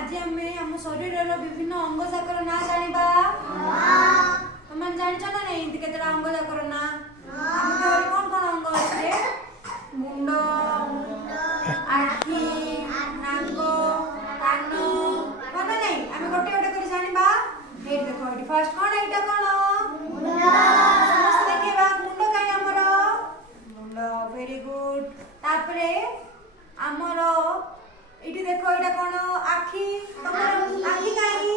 आज आमे हम शरीर विभिन्न अंग जाकर ना जानिबा। तुम जानिछ ना नहीं केतरा अंग जाकर ना? हम कौन कौन अंग अछि? मुंड, आखि, नाक, कान, कोन नहीं हम गोटे गोटे कर जानिबा। ए देखो एटी फर्स्ट कोन एटा कोन? मुंड। समस्त देखिबा मुंड काई हमर? मुंड वेरी गुड। तापरे हमर एटी देखो एटा कोन? आखि। तमर आखि काई?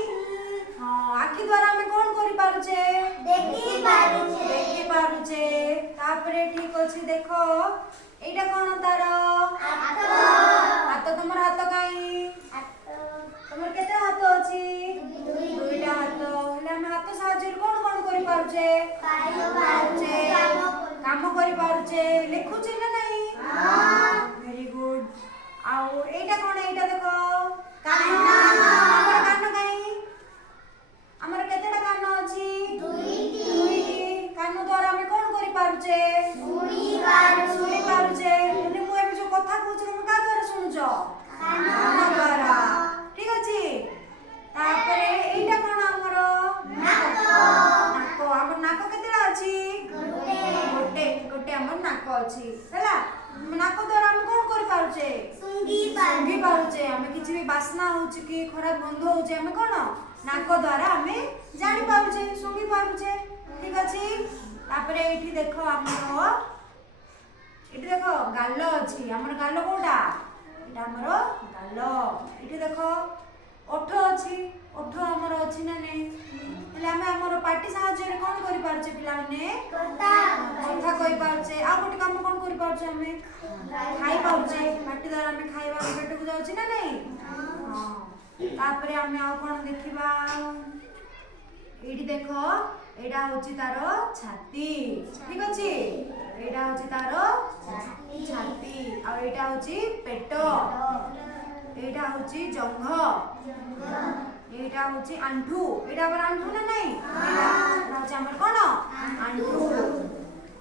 हां आखि द्वारा हम कोन करि पारुचे? देखि पारुचे। तापरे ठीक अछि देखो एटा कोन तार? हाथ। हाथ तमर हाथ काई? तमर केते हाथ अछि? दुईटा हाथ। हेले हम हाथ साहाय्य कोन कोन करि पारुचे? काम करि पारुचे। लिखुचे ना नहीं? हां वेरी गुड। आउ एटा कोन? एटा देखो कान। हमर कान काई? हमर केतेटा कान अछि? दुईटी। कान द्वारा हम कोन करि पारुचे? सुनि पारुचे। हेले मु एबे जो कथा कहउछ हम का द्वारा सुनुछ? कान द्वारा। ठीक अछि। तापरे एटा कोन हमर? नाक। नाक हमर नाक केतेटा अछि? गोटे हमर नाक अछि। हैला नाक द्वारा हम कोन करि पारुचे? सुंघी पारुचे। हम किछि भी बासना होउछ कि खराब गंध होउछ हम कोन नाक द्वारा हम जानि पारुचे, सुंघी पारुचे। ठीक अछि। तापरे एठी देखो हमर एठी देखो गाल अछि। हमर गाल कोडा? एटा हमर गाल। एठी देखो ओठ अछि। ओठ हमर अछि ना नै? हेले हमर पाटी साहाय्य रे कोन करि पारुचे पिला माने? कथा कहि पारुचे। आ गोटे काम कोन करि पारुचे हमें? खाइ पारुचे। पाटी द्वारा हम खाइबा पेट को जाउछि ना नै? हां। तापरे हम आ कोन देखिबा? एठी देखो एडा होछि तारो छाती। ठीक अछि। एडा होछि तारो छाती। आ एडा होछि पेट। एडा होछि जंघ। एडा होछि आंठू। एडा हमर आंठू ना नै? एडा होछि हमर कोन? आंठू।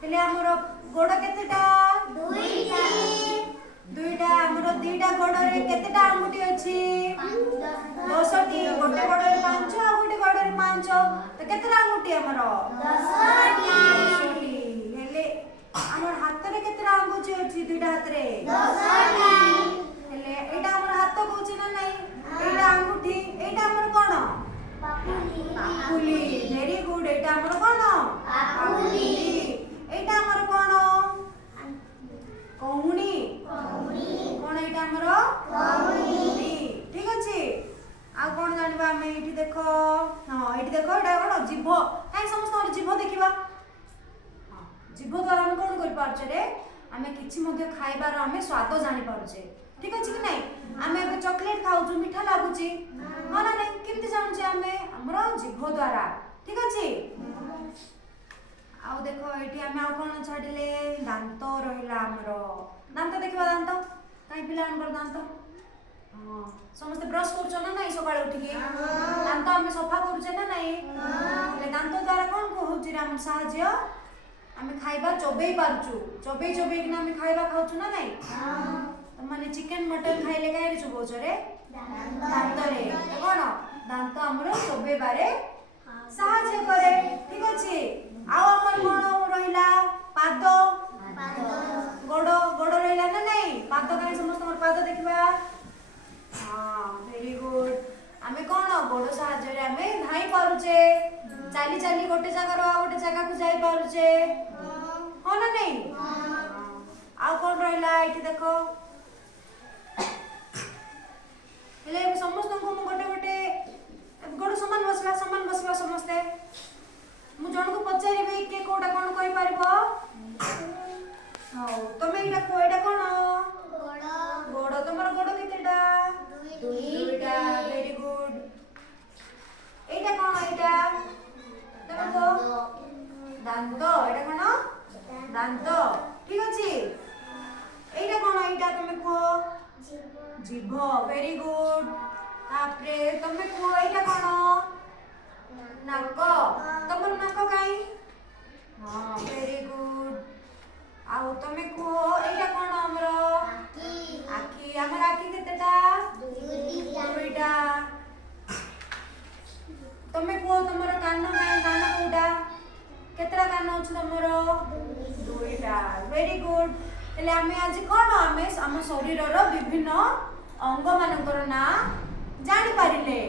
हेले हमर गोड़ केतेटा? दुईटा। हमर दुईटा गोड़ रे केतेटा आंगुठी अछि? 10टी। गोटे गोड़ रे 5 आ गोटे गोड़ रे 5 तो केतेटा आंगुठी हमर? 10टी। हेले हमर हाथ रे केतेटा आंगुठी अछि? दुईटा हाथ रे 10टी। हेले एटा हमर हाथ कहउछि ना नै? एटा आंगुठी। एटा हमर कोन? पापुली। Very good. एटा हमर कोन? पापुली। एटा हमर कोन? कहुणी। कोन एटा हमर? कहुणी। ठीक अछि। आ कोन जानिबा हम एठी देखो? हां एठी देखो एटा कोन? जिभ। काई समस्त और जिभ देखिबा। हां जिभ द्वारा हम कोन करि पारुचे रे? हमें किछि मध्ये खाइबार हमें स्वाद जानि पारुचे। ठीक अछि कि नै? हमें एबे चॉकलेट खाउछु मीठा लागुची। हां ना नै? केमति जानुचे हमें? हमर जिभ द्वारा। ठीक अछि। आउ देखो एठी हमें आ कोन छाडिले? दांत रहिला हमर। दांत देखिबा दांत। काई पिला हमर दांत? हां समस्त ब्रश करछ ना नै सकाळे उठी के? दांत हमें सफा करूचे ना नै? ले दांत द्वारा कोन कहउची रे हम साहाय्य? हमें खाइबा चोबेई पारुछु। चोबेई चोबेई कि हमें खाइबा खाउछु ना नै? त माने चिकन मटन खाइले काई रे चोबौछ रे? दांत रे। कोन? दांत हमर चोबेबारे साहाय्य करे। ठीक अछि। आउ हमर कोन रहिला? पाद। गोड़ रहिला ना नै? पाद काई समस्त हमर पाद देखिबा। हां वेरी गुड। हमें कोन गोड़ साहाय्य रे हमें धाई पारुचे। चाली चाली गोटे जगह रो गोटे जगह को जाई पारुचे। हो ना नै? आउ कोन रहिला? एठी देखो हेले समस्त को गोटे गोटे गोड़ समान बसला समस्ते। मु जण को पचारिबे के कोडा कोन कहि पारिबो? हां तमे एटा को एटा कोन? गोड़। तमर गोड़ केतेटा? दुईटा। Very good. एटा कोन? एटा तमर को दांत। एटा कोन? दांत। ठीक अछि। एटा कोन? एटा तमे को जिभ। Very good. तापरे तमे को एटा कोन? नाक। तमर नाक काई? हां वेरी गुड। आउ तमे को एटा कोन हमर? आखि। हमर आखि केतेटा? दुईटा। तमे को तमरो कान काई कान कोडा केतरा कान अछि तमरो दुईटा वेरी गुड हेले आमे आज कोन आमे हम शरीर रो विभिन्न अंग मानकर ना जानि पारिले